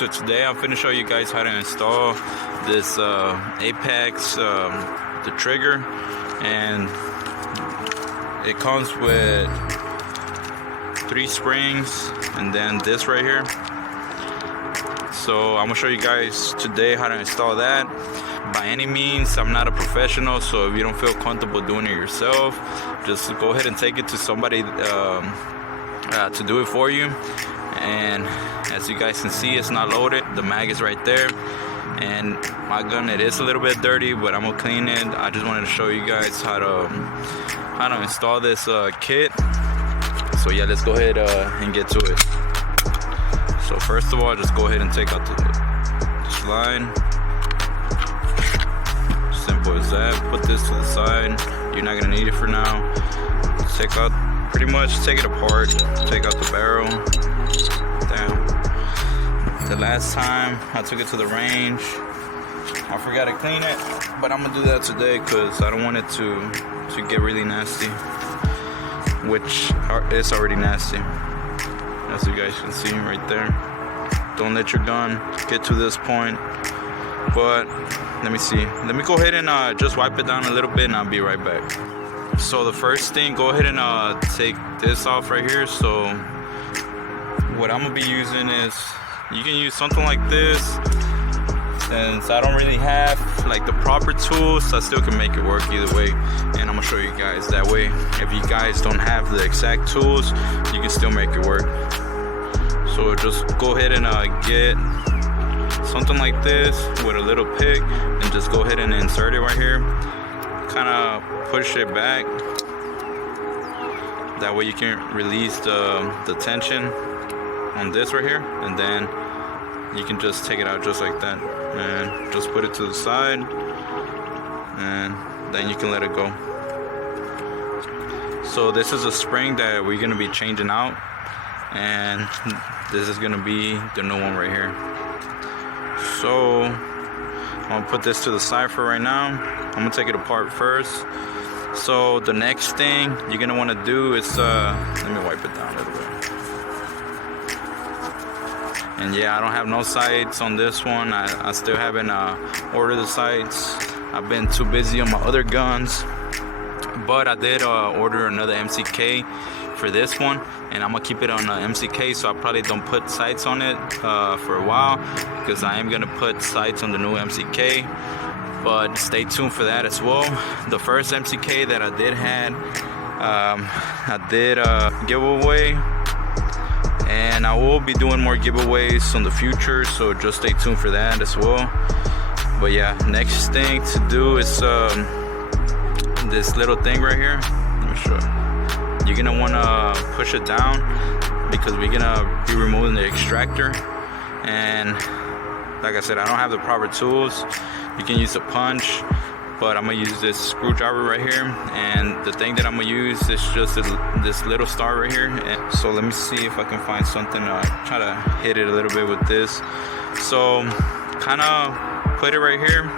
so today I'm finna show you guys how to install this Apex, the trigger, and it comes with 3 springs and then this right here. So I'm gonna show you guys today how to install that. By any means, I'm not a professional, so if you don't feel comfortable doing it yourself, just go ahead and take it to somebody to do it for you. And as you guys can see, it's not loaded. The mag is right there, and my gun, it is a little bit dirty, but I'm gonna clean it. I just wanted to show you guys how to install this kit. So yeah, let's go ahead and get to it. So first of all, just go ahead and take out the slide. Simple as that. Put this to the side. You're not gonna need it for now. Take out, pretty much take it apart. Take out the barrel. Damn. The last time I took it to the range, I forgot to clean it, but I'm gonna do that today because I don't want it to get really nasty, which is already nasty, as you guys can see right there. Don't let your gun get to this point. But let me see. Let me go ahead and just wipe it down a little bit, and I'll be right back. So the first thing, go ahead and take this off right here. So what I'm gonna be using is, you can use something like this. Since I don't really have like the proper tools, I still can make it work either way, and I'm gonna show you guys that way. If you guys don't have the exact tools, you can still make it work. So just go ahead and get something like this with a little pick, and just go ahead and insert it right here. Kind of push it back. That way you can release the tension on this right here, and then you can just take it out just like that, and just put it to the side, and then you can let it go. So this is a spring that we're going to be changing out, and this is going to be the new one right here. So I'm going to put this to the side for right now. I'm going to take it apart first. So the next thing you're going to want to do is, let me wipe it down a little bit. And yeah, I don't have no sights on this one. I still haven't ordered the sights. I've been too busy on my other guns. But I did order another MCK for this one, and I'm gonna keep it on MCK, so I probably don't put sights on it for a while, because I am gonna put sights on the new MCK. But stay tuned for that as well. The first MCK that I did had, I did a giveaway, and I will be doing more giveaways in the future, so just stay tuned for that as well. But yeah, next thing to do is this little thing right here. Let me show you. You're gonna wanna push it down, because we're gonna be removing the extractor. And like I said, I don't have the proper tools. You can use a punch, but I'm gonna use this screwdriver right here, and the thing that I'm gonna use is just this little star right here. And so let me see if I can find something. Try to hit it a little bit with this. So kind of put it right here,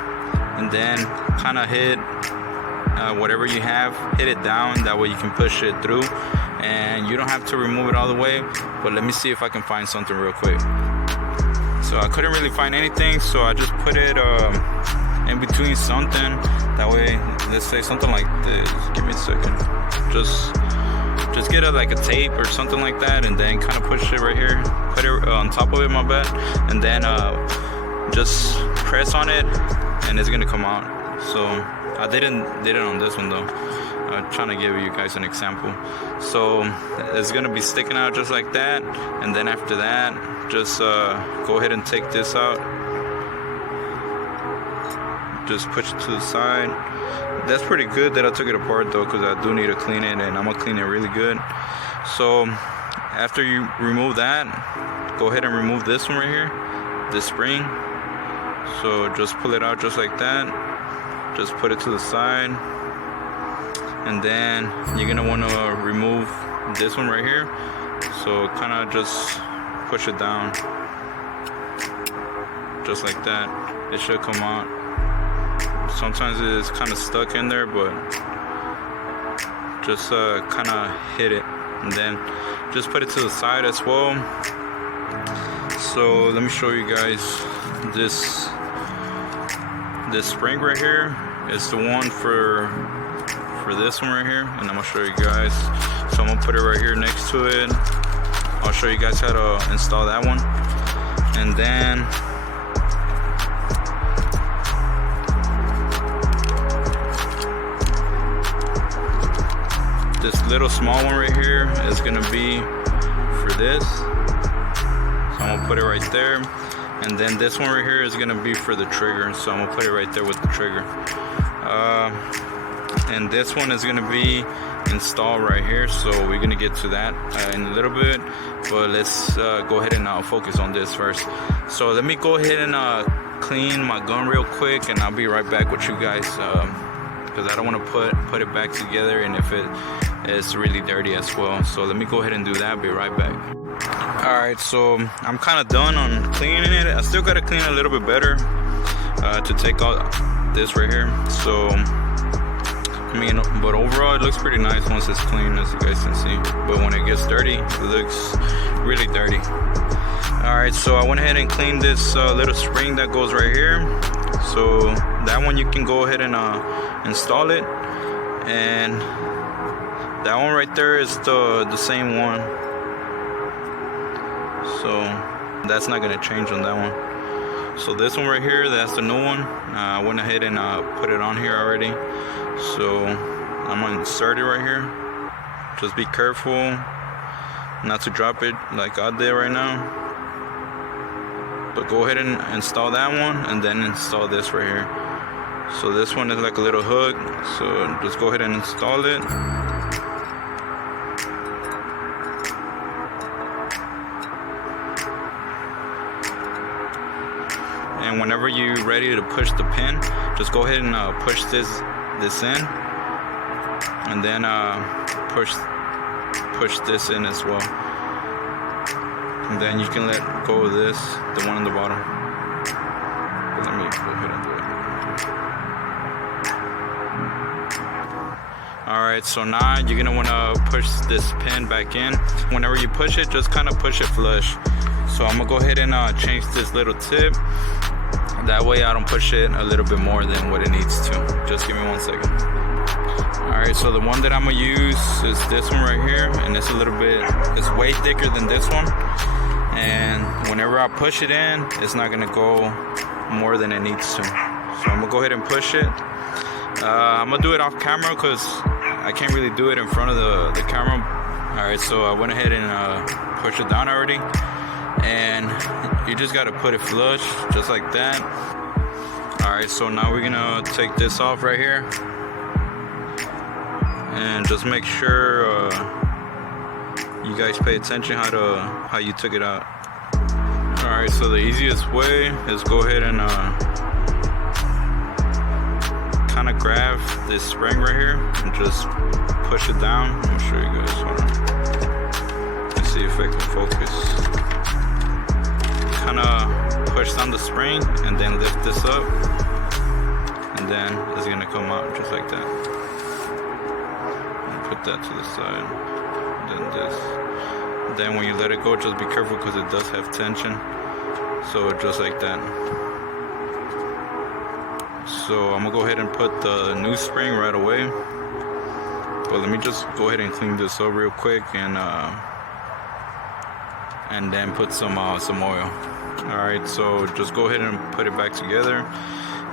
and then kind of hit whatever you have, hit it down. That way you can push it through, and you don't have to remove it all the way. But let me see if I can find something real quick. So I couldn't really find anything, so I just put it in between something. That way, let's say something like this. Give me a second. Just get like a tape or something like that, and then kind of push it right here. Put it on top of it, my bad, and then just press on it, and it's gonna come out. So I did it on this one though. I'm trying to give you guys an example. So it's gonna be sticking out just like that, and then after that, just go ahead and take this out. Just push it to the side. That's pretty good that I took it apart though, because I do need to clean it, and I'm gonna clean it really good. So after you remove that, go ahead and remove this one right here, this spring. So just pull it out just like that. Just put it to the side, and then you're gonna want to remove this one right here. So kind of just push it down just like that. It should come out. Sometimes it's kind of stuck in there, but just kind of hit it, and then just put it to the side as well. so let me show you guys this spring right here. It's the one for this one right here, and I'm gonna show you guys. So I'm gonna put it right here next to it. I'll show you guys how to install that one, and then this little small one right here is gonna be for this. So I'm gonna put it right there, and then this one right here is gonna be for the trigger. So I'm gonna put it right there with the trigger. And this one is gonna be installed right here. So we're gonna get to that in a little bit, but let's go ahead and focus on this first. So let me go ahead and clean my gun real quick, and I'll be right back with you guys, because I don't want to put it back together, and if it's really dirty as well. So let me go ahead and do that. I'll be right back. Alright, so I'm kind of done on cleaning it. I still got to clean it a little bit better to take out this right here. So I mean, but overall it looks pretty nice once it's clean, as you guys can see. But when it gets dirty, it looks really dirty. Alright, so I went ahead and cleaned this little spring that goes right here. So that one you can go ahead and install it, and that one right there is the same one. So that's not gonna change on that one. So this one right here, that's the new one. I went ahead and put it on here already. So I'm gonna insert it right here. Just be careful not to drop it like I did right now. But go ahead and install that one, and then install this right here. So this one is like a little hook. So just go ahead and install it. And whenever you're ready to push the pin, just go ahead and push this in, and then push this in as well. And then you can let go of this, the one on the bottom. But let me go ahead and do it. Alright, so now you're gonna wanna push this pin back in. Whenever you push it, just kind of push it flush. So I'm gonna go ahead and change this little tip. That way I don't push it a little bit more than what it needs to. Just give me 1 second. Alright, so the one that I'm gonna use is this one right here, and it's it's way thicker than this one. And whenever I push it in, it's not gonna go more than it needs to. So I'm gonna go ahead and push it. I'm gonna do it off camera because I can't really do it in front of the camera. Alright, so I went ahead and pushed it down already. And you just got to put it flush, just like that. Alright, so now we're gonna take this off right here, and just make sure you guys pay attention how you took it out. Alright, so the easiest way is go ahead and kind of grab this spring right here and just push it down. Let me show you guys. Hold on. Let's see if I can focus. Kind of push down the spring and then lift this up, and then it's gonna come out just like that. And put that to the side, then this. Then when you let it go, just be careful because it does have tension. So just like that. So I'm gonna go ahead and put the new spring right away. But let me just go ahead and clean this up real quick, and then put some oil. Alright, so just go ahead and put it back together,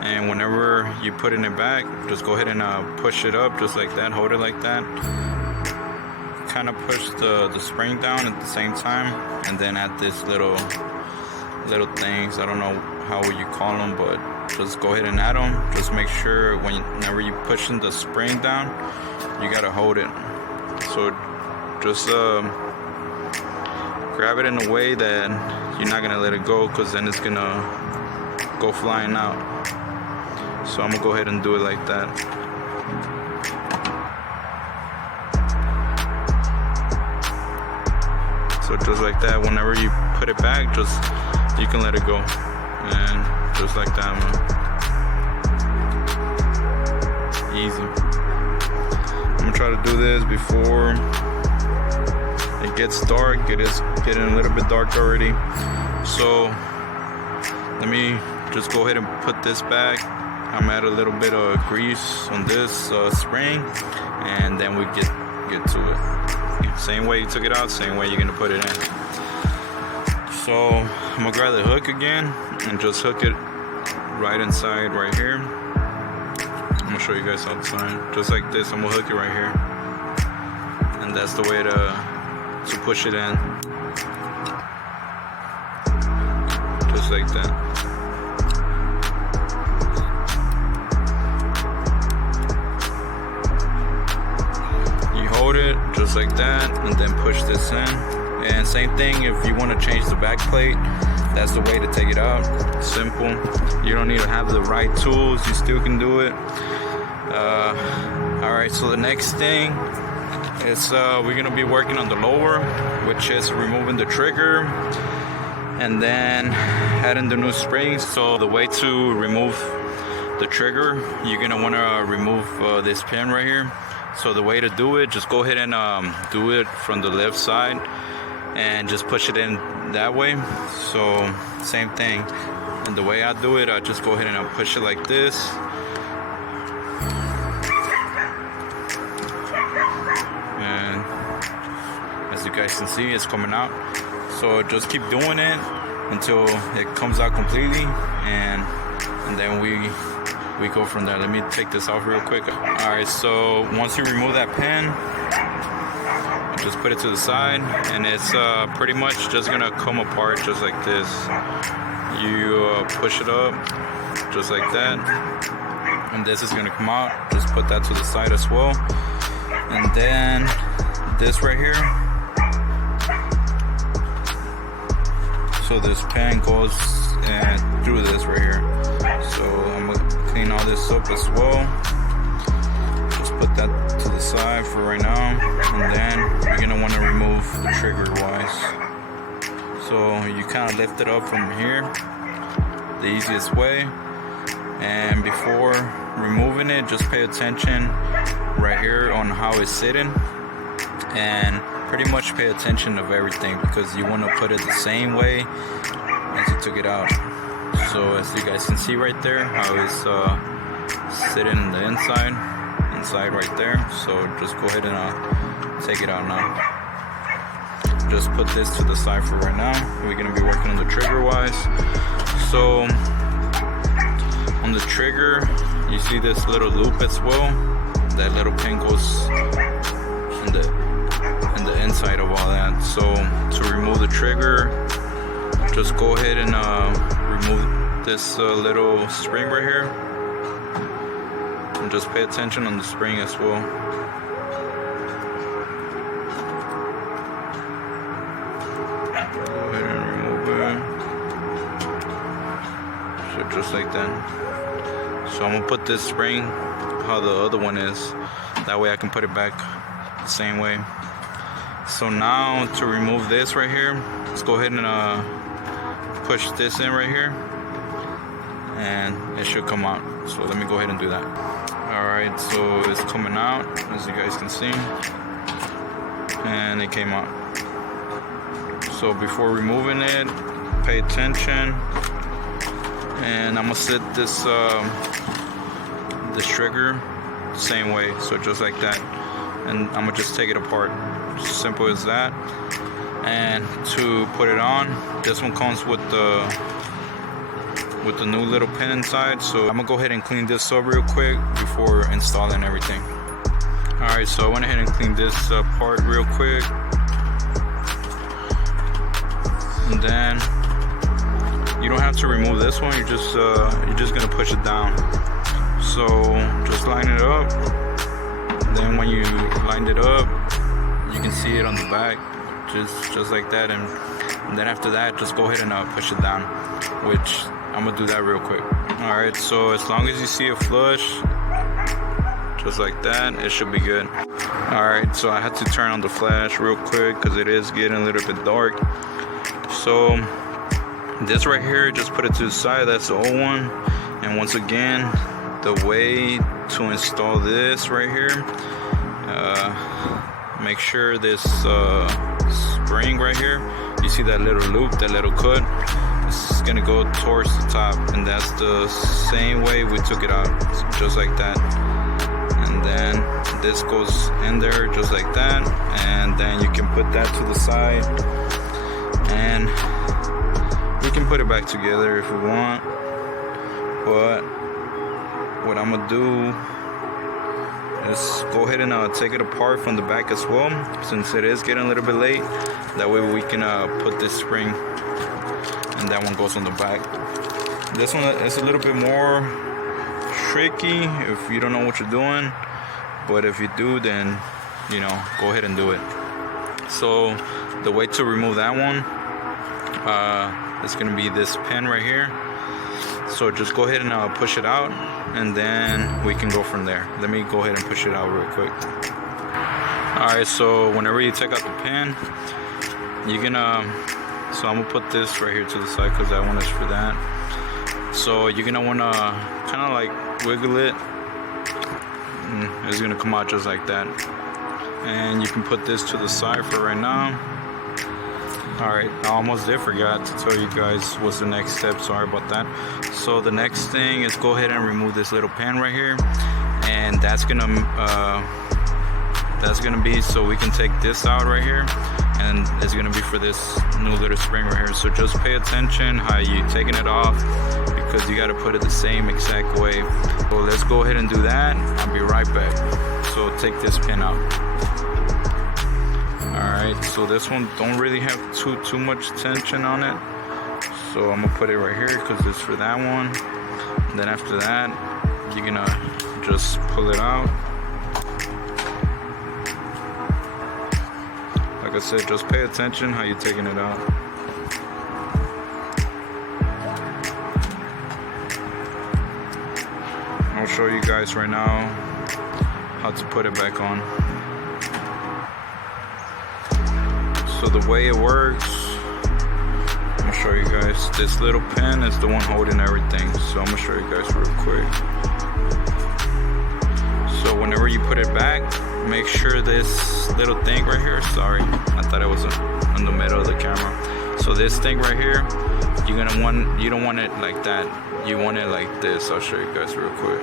and whenever you put it back, just go ahead and push it up just like that. Hold it like that, kind of push the spring down at the same time, and then add this little things. I don't know how would you call them, but just go ahead and add them. Just make sure whenever you pushing the spring down, you gotta hold it. So just grab it in a way that you're not gonna let it go, because then it's gonna go flying out. So I'm gonna go ahead and do it like that. So just like that, whenever you put it back, you can let it go, and just like that, man. Easy. I'm gonna try to do this before it gets dark. It is getting a little bit dark already. So let me just go ahead and put this back. I'm add a little bit of grease on this spring, and then we get to it. Same way you took it out, same way you're gonna put it in. So I'm gonna grab the hook again and just hook it right inside right here. I'm gonna show you guys outside. Just like this, I'm gonna hook it right here. And that's the way to push it in. Just like that. Hold it just like that and then push this in. And same thing if you want to change the back plate, that's the way to take it out. Simple. You don't need to have the right tools, you still can do it. Alright, so the next thing is we're gonna be working on the lower, which is removing the trigger and then adding the new springs. So the way to remove the trigger, you're gonna want to remove this pin right here. So the way to do it, just go ahead and do it from the left side and just push it in that way. So same thing. And the way I do it, I just go ahead and I push it like this. And as you guys can see, it's coming out. So just keep doing it until it comes out completely, and then we go from there. Let me take this off real quick. Alright, so once you remove that pin, just put it to the side, and it's pretty much just gonna come apart just like this. You push it up just like that, and this is gonna come out. Just put that to the side as well. And then this right here, so this pin goes through this right here. So I'm gonna clean all this up as well. Just put that to the side for right now, and then you're gonna want to remove the trigger wise. So you kind of lift it up from here, the easiest way. And before removing it, just pay attention right here on how it's sitting, and pretty much pay attention of everything, because you want to put it the same way as you took it out. So as you guys can see right there, how it's sitting in the inside right there. So just go ahead and take it out now. Just put this to the side for right now. We're gonna be working on the trigger wise. So on the trigger, you see this little loop as well. That little pin goes in the inside of all that. So to remove the trigger, just go ahead and remove this little spring right here, and just pay attention on the spring as well. Go ahead and remove it. So just like that. So I'm gonna put this spring how the other one is, that way I can put it back the same way. So now to remove this right here, let's go ahead and push this in right here, and it should come out. So let me go ahead and do that. Alright, so it's coming out, as you guys can see, and it came out. So before removing it, pay attention, and I'm gonna set this this trigger the same way, so just like that, and I'm gonna just take it apart. Simple as that. And to put it on, this one comes with the new little pin inside. So I'm gonna go ahead and clean this up real quick before installing everything. Alright, so I went ahead and cleaned this part real quick, and then you don't have to remove this one. You're just gonna push it down. So just line it up. Then when you lined it up, you can see it on the back, just like that. And then after that, just go ahead and push it down, which I'm gonna do that real quick. Alright, so as long as you see it flush, just like that, it should be good. Alright, so I had to turn on the flash real quick because it is getting a little bit dark. So this right here, just put it to the side. That's the old one. And once again, the way to install this right here, make sure this spring right here, you you see that little loop, that little cut, it's gonna go towards the top, and that's the same way we took it out, just like that. And then this goes in there just like that, and then you can put that to the side, and we can put it back together if we want. But what I'm gonna do is go ahead and take it apart from the back as well, since it is getting a little bit late. That way we can put this spring, and that one goes on the back. This one is a little bit more tricky if you don't know what you're doing, but if you do, then you know, go ahead and do it. So the way to remove that one is gonna be this pin right here. So just go ahead and push it out, and then we can go from there. Let me go ahead and push it out real quick. Alright, so whenever you take out the pin, you're gonna, so I'm gonna put this right here to the side because that one is for that. So you're gonna wanna kind of like wiggle it, and it's gonna come out just like that. And you can put this to the side for right now. Alright, I almost did forgot to tell you guys what's the next step, sorry about that. So the next thing is go ahead and remove this little pin right here, and that's gonna be so we can take this out right here, and it's gonna be for this new little spring right here. So just pay attention how you taking it off, because you gotta put it the same exact way. So let's go ahead and do that. I'll be right back. So take this pin out. Alright, so this one don't really have too much tension on it, so I'm gonna put it right here because it's for that one. And then after that, you're gonna just pull it out. Like I said, just pay attention how you're taking it out. I'll show you guys right now how to put it back on. So the way it works, I'm gonna show you guys. This little pin is the one holding everything. So I'm gonna show you guys real quick. So whenever you put it back, make sure this little thing right here, sorry, I thought it was in the middle of the camera. So this thing right here, you don't want it like that. You want it like this. I'll show you guys real quick.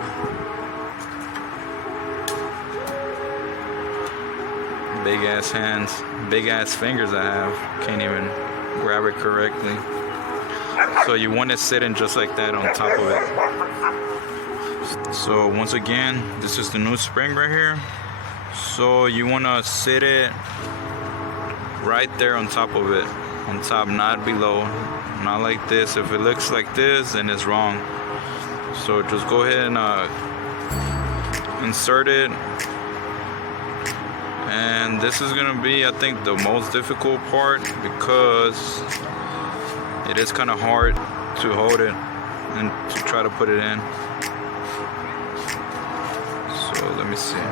Big ass hands, big ass fingers I have. Can't even grab it correctly. So you want it sitting just like that on top of it. So once again, this is the new spring right here. So you want to sit it right there on top of it. On top, not below. Not like this. If it looks like this, then it's wrong. So just go ahead and insert it. And this is gonna be, I think, the most difficult part, because it is kind of hard to hold it and to try to put it in. So let me see.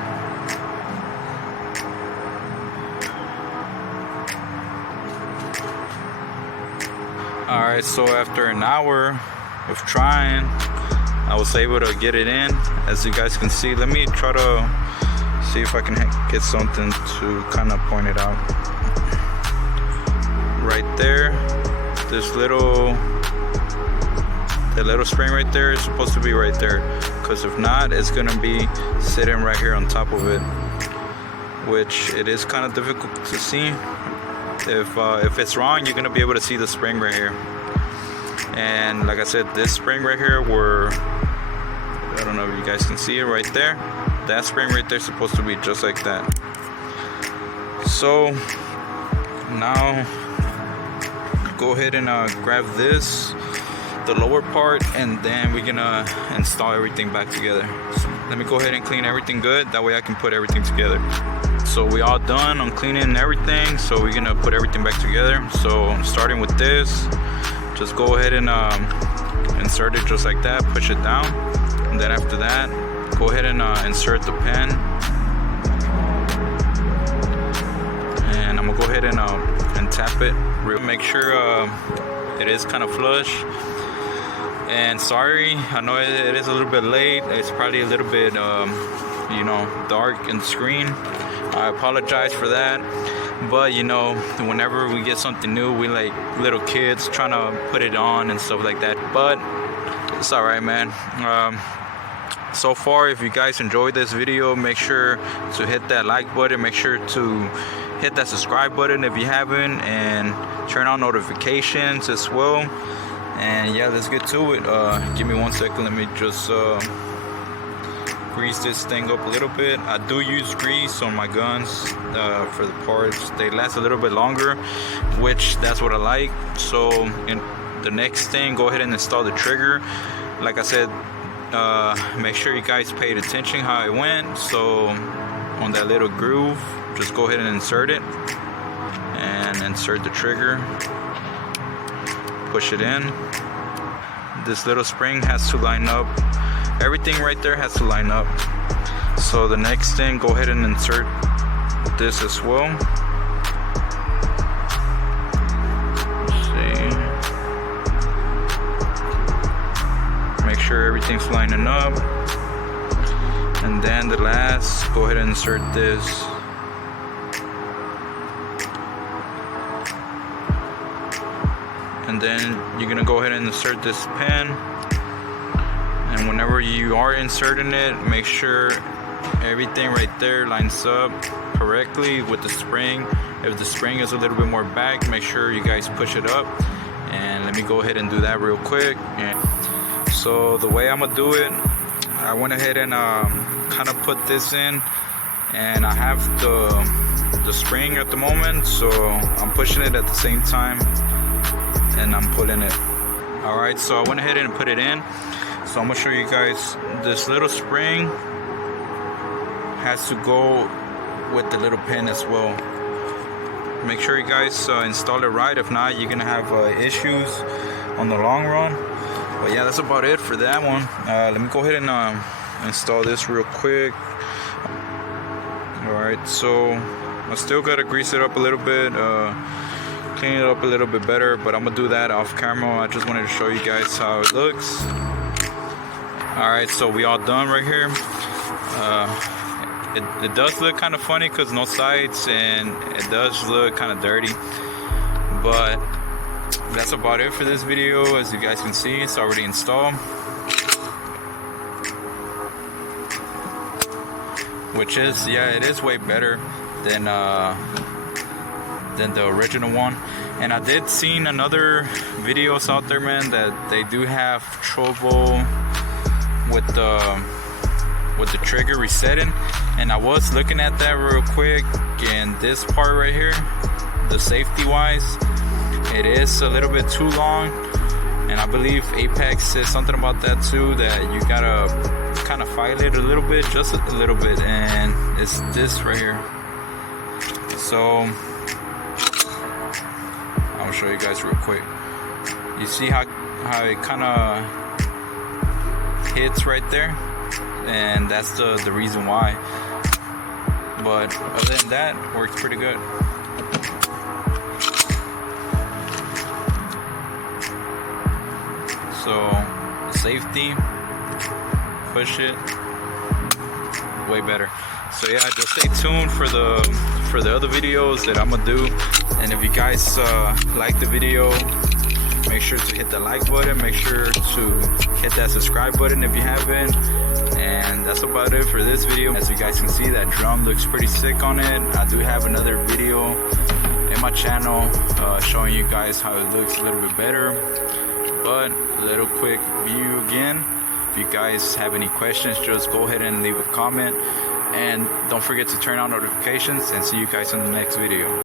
Alright, so after an hour of trying, I was able to get it in. As you guys can see, let me try to see if I can get something to kind of point it out. Right there, this little spring right there is supposed to be right there, because if not, it's gonna be sitting right here on top of it, which it is kind of difficult to see. If it's wrong, you're gonna be able to see the spring right here. And like I said, this spring right here, where I don't know if you guys can see it right there, that spring right there is supposed to be just like that. So now go ahead and grab this, the lower part, and then we're gonna install everything back together. So let me go ahead and clean everything good, that way I can put everything together. So we all done on cleaning everything, so we're gonna put everything back together. So starting with this, just go ahead and insert it just like that, push it down, and then after that, go ahead and insert the pen, and I'm gonna go ahead and tap it. Make sure it is kind of flush. And sorry, I know it is a little bit late. It's probably a little bit, dark in the screen. I apologize for that. But you know, whenever we get something new, we like little kids trying to put it on and stuff like that. But it's all right, man. So far, if you guys enjoyed this video, make sure to hit that like button, make sure to hit that subscribe button if you haven't, and turn on notifications as well. And yeah, let's get to it. Give me 1 second, let me just grease this thing up a little bit. I do use grease on my guns for the parts. They last a little bit longer, which that's what I like. So in the next thing, go ahead and install the trigger. Like I said, make sure you guys paid attention how it went. So on that little groove, just go ahead and insert it, and insert the trigger, push it in. This little spring has to line up. Everything right there has to line up. So the next thing, go ahead and insert this as well. Make sure everything's lining up, and then the last, go ahead and insert this. And then you're gonna go ahead and insert this pin, and whenever you are inserting it, make sure everything right there lines up correctly with the spring. If the spring is a little bit more back, make sure you guys push it up. And let me go ahead and do that real quick. And so the way I'm gonna do it, I went ahead and kind of put this in, and I have the spring at the moment, so I'm pushing it at the same time, and I'm pulling it. All right, so I went ahead and put it in. So I'm gonna show you guys, this little spring has to go with the little pin as well. Make sure you guys install it right. If not, you're gonna have issues on the long run. But yeah, that's about it for that one. Let me go ahead and install this real quick. Alright, so I still gotta grease it up a little bit, clean it up a little bit better, but I'm gonna do that off camera. I just wanted to show you guys how it looks. Alright, so we all done right here. It does look kind of funny because no sights, and it does look kind of dirty, but that's about it for this video. As you guys can see, it's already installed, which is, yeah, it is way better than the original one. And I did seen another videos out there, man, that they do have trouble with the trigger resetting, and I was looking at that real quick, and this part right here, the safety wise, it is a little bit too long, and I believe Apex says something about that too, that you gotta kind of fight it a little bit, just a little bit, and it's this right here. So I'll show you guys real quick. You see how it kind of hits right there, and that's the reason why. But other than that, it works pretty good. So safety, push it, way better. So yeah, just stay tuned for the other videos that I'm gonna do. And if you guys like the video, make sure to hit the like button, make sure to hit that subscribe button if you haven't. And that's about it for this video. As you guys can see, that drum looks pretty sick on it. I do have another video in my channel showing you guys how it looks a little bit better. But a little quick view again. If you guys have any questions, just go ahead and leave a comment. And don't forget to turn on notifications, and see you guys in the next video.